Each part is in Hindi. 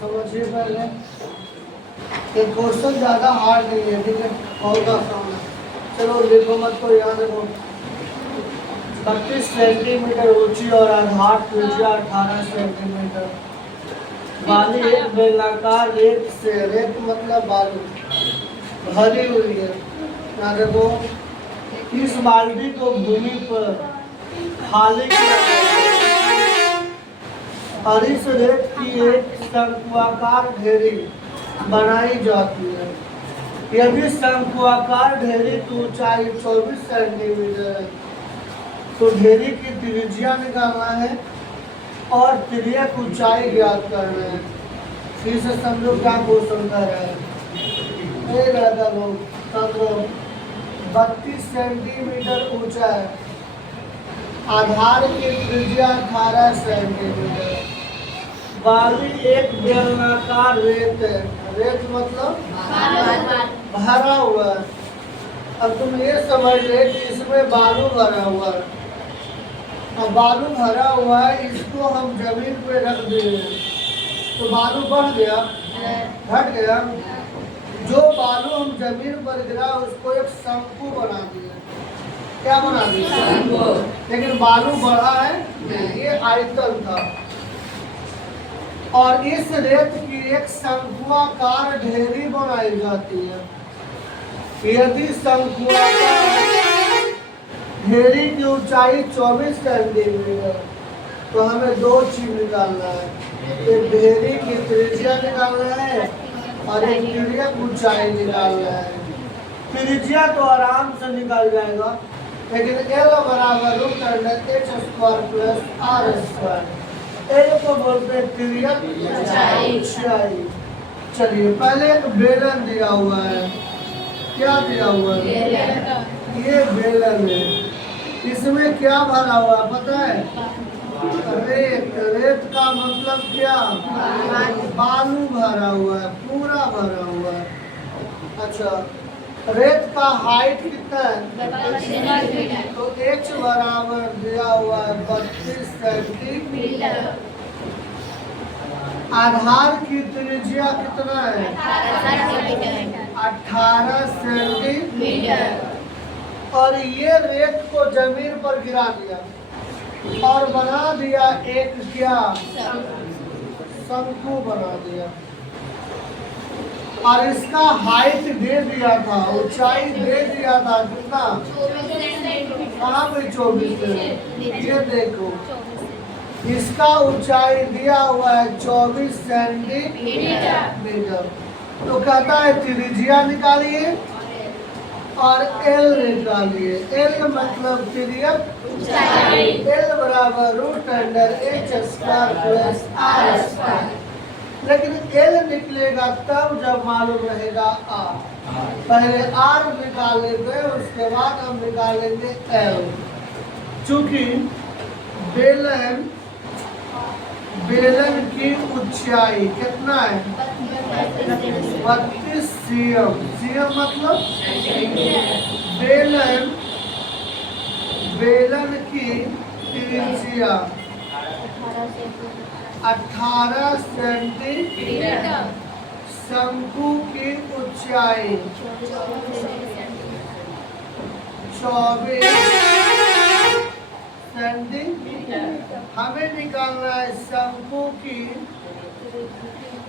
समझिए पहले। ये क्वेश्चन ज़्यादा हार्ड नहीं है, ठीक है, बहुत आसान है। चलो लिखो मत को, याद रखो। 32 सेंटीमीटर ऊंची और आधार त्रिज्या 18 सेंटीमीटर वाली एक बेलनाकार रेत से, रेत मतलब बालू, भरी हुई है। याद रखो, इस बाल्टी को भूमि पर खाली किया गया और इस रेत की एक शंक्वाकार ढेरी बनाई जाती है। यदि शंक्वाकार ढेरी की ऊंचाई 24 सेंटीमीटर है तो ढेरी की त्रिज्या निकालना है और तिर्यक ऊंचाई ज्ञात करना है। फिर से समझो क्या क्वेश्चन कर रहा है। 32 सेंटीमीटर ऊंचा है, आधार की त्रिज्या 18 सेंटीमीटर, वाली एक बेलनाकार रेत है। रेत मतलब भरा हुआ है। अब तुम ये समझ ले कि इसमें बालू भरा हुआ है। अब बालू भरा हुआ है, इसको हम जमीन पे रख दिए तो बालू बढ़ गया, घट गया। जो बालू हम जमीन पर गिरा उसको एक शंकु बना दिया। क्या बना दिया? लेकिन बालू बढ़ा है, ये आयतन था। और इस रेत की एक शंक्वाकार ढेरी बनाई जाती है। यदि शंक्वाकार ढेरी की ऊंचाई 24 सेंटीमीटर तो हमें दो चीज निकालना है। एक ढेरी की त्रिज्या निकालना है और एक तिर्यक ऊंचाई निकालना है। त्रिज्या तो आराम से निकल जाएगा, लेकिन L बराबर √h² प्लस r²। L को बोलते हैं तिर्यक ऊंचाई। चलिए, पहले एक बेलन दिया हुआ है। क्या दिया हुआ है? ये बेलन है। इसमें क्या भरा हुआ है पता है? रेत। रेत का मतलब क्या? बालू भरा हुआ है, पूरा भरा हुआ है। अच्छा, रेत का हाइट कितना है? तो h बराबर दिया हुआ है 32 सेंटीमीटर। आधार की त्रिज्या कितना है? 18 सेंटीमीटर। और ये रेत को जमीन पर गिरा दिया और बना दिया एक क्या? शंकु बना दिया। और इसका हाइट दे दिया था, ऊंचाई दे दिया था कितना? कहाँ पे 24 है? ये देखो, इसका ऊंचाई दिया हुआ है 24 सेंटीमीटर। तो कहता है त्रिज्या निकालिए और L निकालिए। L मतलब तिर्यक ऊंचाई। L बराबर √h² प्लस r²। लेकिन L निकलेगा तब जब मालूम रहेगा R। पहले R निकालेंगे, उसके बाद हम निकालेंगे L। चूंकि बेलन की ऊंचाई कितना है? 32 cm। cm मतलब बेलन की त्रिज्या 18 सेंटीमीटर, शंकु की ऊंचाई 24 सेंटीमीटर। हमें निकालना है शंकु की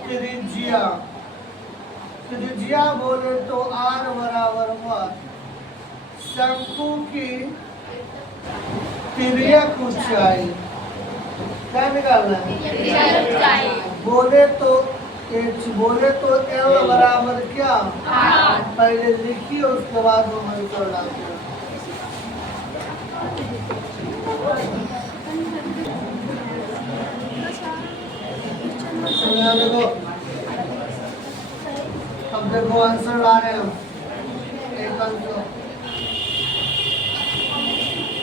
त्रिज्या। त्रिज्या बोले तो R बराबर हुआ शंकु की तिर्यक ऊंचाई। क्या निकालना है? बोले तो h, बोले तो L बराबर क्या? पहले लिखिए, उसके बाद हम आंसर डालते हैं। देखो, अब देखो आंसर ला रहे हैं हम। एक आंसर,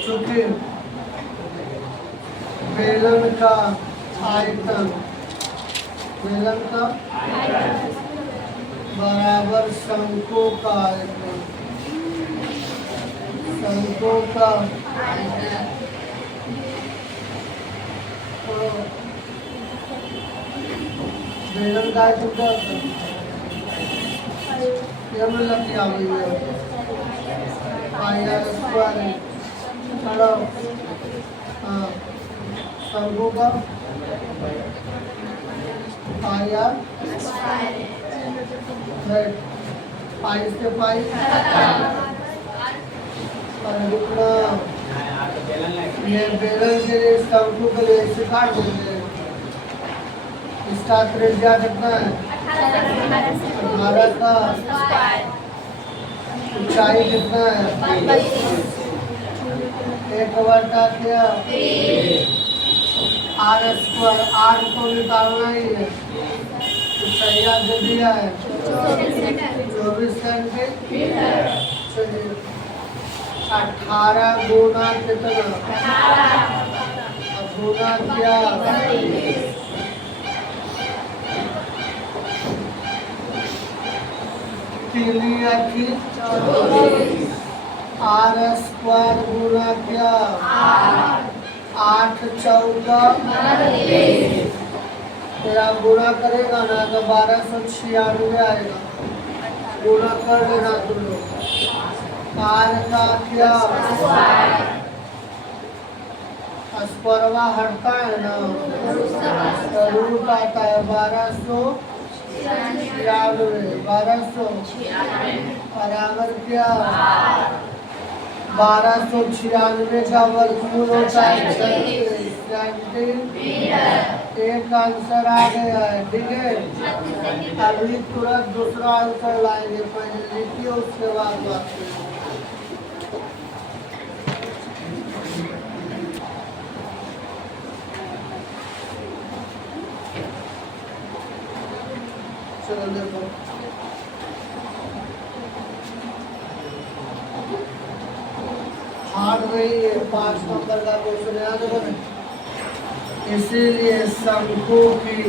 चूंकि बेलन का आयतन बराबर शंकु का आयतन, शंकु का बेलन का कितना होता है? ये मतलब क्या हुई है? पाई आर स्क्वायर है। चलो हाँ शंकु का पाई आर राइट पाई से पाई और रुकना ये बेलन के लिए शंकु के लिए इसे काट देंगे। इसका त्रिज्या कितना है? 18 का ऊंचाई कितना है? 1 क्या आर स्क्वायर आर को निकालना ही है तो सैया दे दिया है 24 सेंटीमीटर। चलिए 18 गुना कितना अब गुना क्या तीन आर स्क्वायर गुना क्या 8 चौका तेरा गुना करेगा ना तो 1296 आएगा। गुना कर लेना तुम लोग। आर का क्या स्क्वायरवा हटता है ना तो रूट आता है 1296 बराबर क्या 1296 का वर्गमूल होता है 36 सेंटीमीटर। एक आंसर आ गया है ठीक है। अभी तुरंत दूसरा आंसर लाएंगे पहले लिखिए उसके बाद बात करेंगे। चलो देखो हार्ड वही है 5 नंबर का क्वेश्चन याद है। इसीलिए शंकु की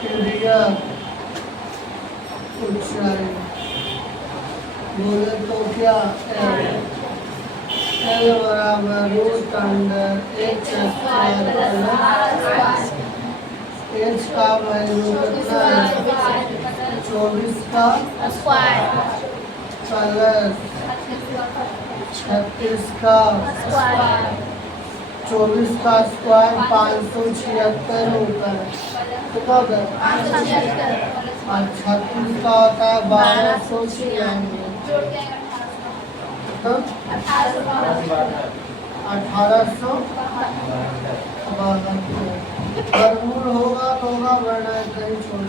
त्रिज्या ऊंचाई बोले तो क्या एल बराबर root under H square H का वैल्यू कितना है 24 का प्लस 36 का 24 का स्क्वायर 576 होता है तो कब है और 36 का होता है 1296 तो 1800 वर्गमूल होगा तो होगा वरना कहीं छोड़